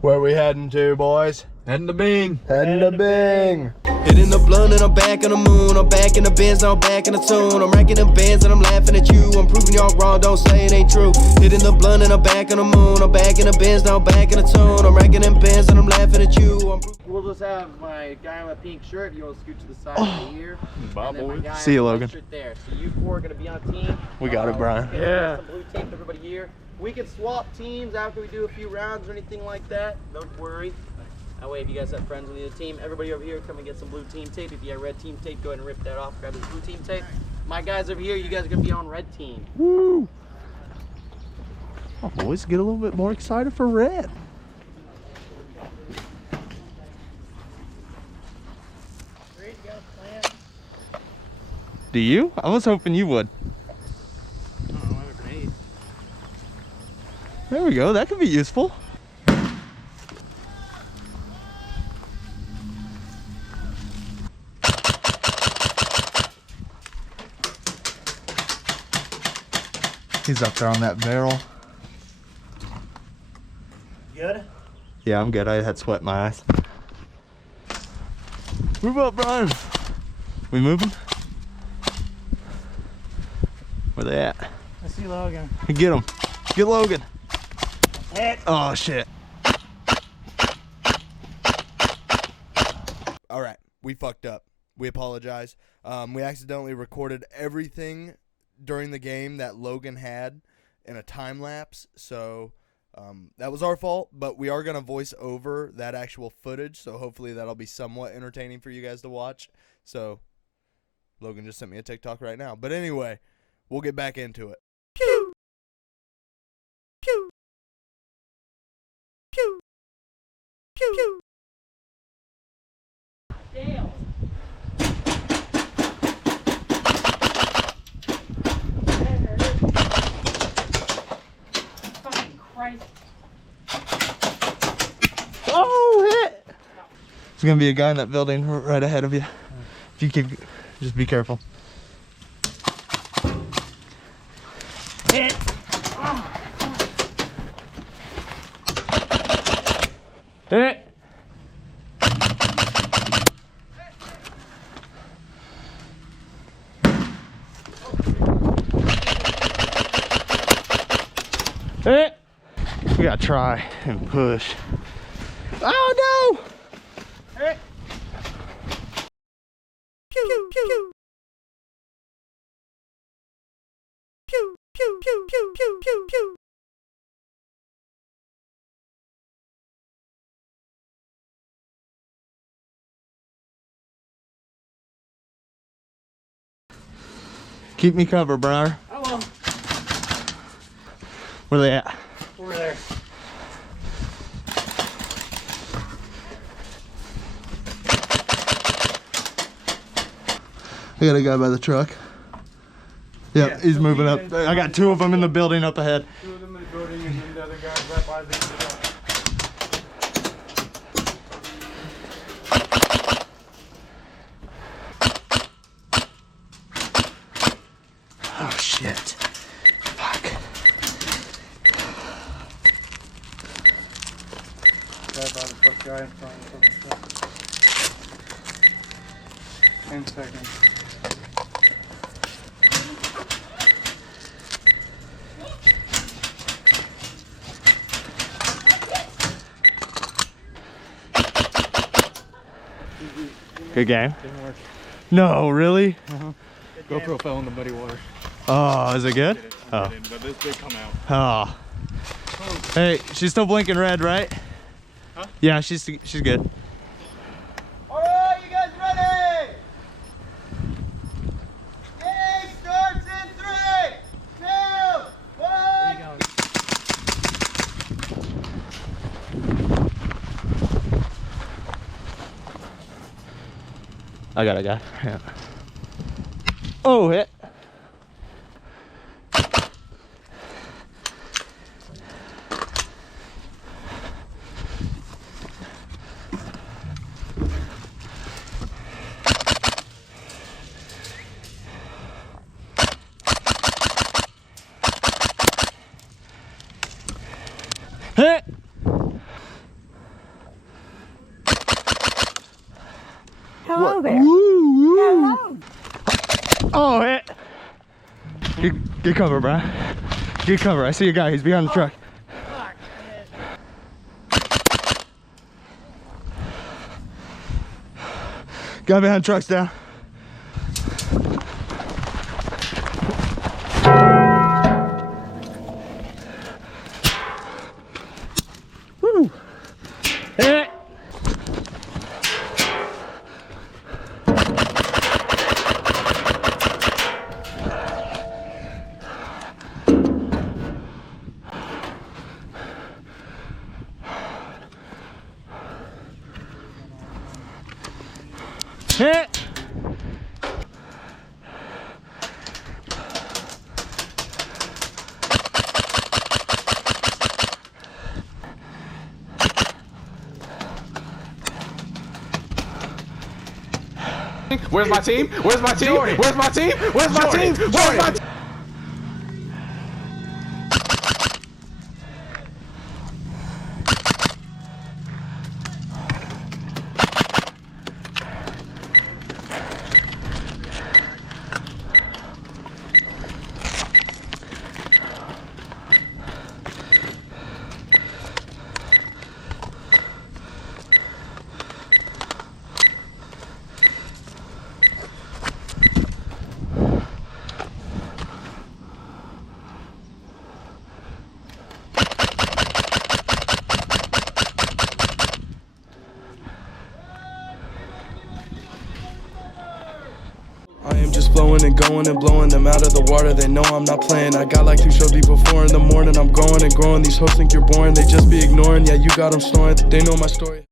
Where we heading to, boys? Heading to Bing. Heading to Bing. Hitting the blunt and I'm back on the moon. I'm back in the Benz, now I'm back in the tune. I'm racking the bands and I'm laughing at you. I'm proving y'all wrong, don't say it ain't true. Hitting the blunt and I'm back on the moon. I'm back in the Benz, now I'm back in the tune. I'm racking them bands and I'm laughing at you. We'll just have my guy in the pink shirt. You want to scoot to the side right here. Bye, boys. See you, Logan. There. So you four are going to be on a team. We got it, Brian. Yeah. Some blue tape, everybody here. We can swap teams after we do a few rounds or anything like that. Don't worry. That way, if you guys have friends on the other team, everybody over here, come and get some blue team tape. If you have red team tape, go ahead and rip that off. Grab this blue team tape. My guys over here, you guys are going to be on red team. Woo! Oh, boys, get a little bit more excited for red. Great, you got a plan? Do you? I was hoping you would. I don't know, I have a grenade. There we go. That could be useful. He's up there on that barrel. Good? Yeah, I'm good. I had sweat in my eyes. Move up, Brian. We moving? Where they at? I see Logan. Get him. Get Logan. Hit. Oh, shit. All right, we fucked up. We apologize. We accidentally recorded everything during the game that Logan had in a time lapse, so that was our fault, but we are going to voice over that actual footage, so hopefully that'll be somewhat entertaining for you guys to watch. So Logan just sent me a TikTok right now. But anyway, we'll get back into it. Pew. Pew. Pew. Pew. Pew. Dale. Fucking Christ. Oh, hit! There's gonna be a guy in that building right ahead of you. If you keep, just be careful. Hit. Hit! Hit! We gotta try and push. Oh no! Hit. Pew, pew, pew. Pew, pew, pew, pew, pew, pew, pew. Keep me covered, Briar. I will. Where they at? Over there. I got a guy by the truck. Yep, Yeah. he's moving up. I got two of them in the building up ahead. Two of them in the building and then the other guys right by the truck. Oh shit. Fuck. Guy by the truck, guy in front of the truck. 10 seconds. Good game? Didn't work. No, really? GoPro fell in the muddy water. Oh, is it good? Did it. Oh. But this did come out. Oh. Hey, she's still blinking red, right? Huh? Yeah, she's good. Alright, you guys ready? Game starts in 3, 2, 1. I got a guy. Yeah. Oh, hit. Hit. Hello there. Woo, woo. Hello. Oh, hit. Get cover, Brian. Get cover. I see a guy. He's behind the truck. Guy behind truck's down. Woo! Hit! Hit! Where's my team? Where's my team? Where's my team? Where's my team? Where's my team? I am just flowing and going and blowing them out of the water. They know I'm not playing. I got like 2 shows before 4 in the morning. I'm growing and growing. These hoes think you're boring. They just be ignoring. Yeah, you got them snoring. They know my story.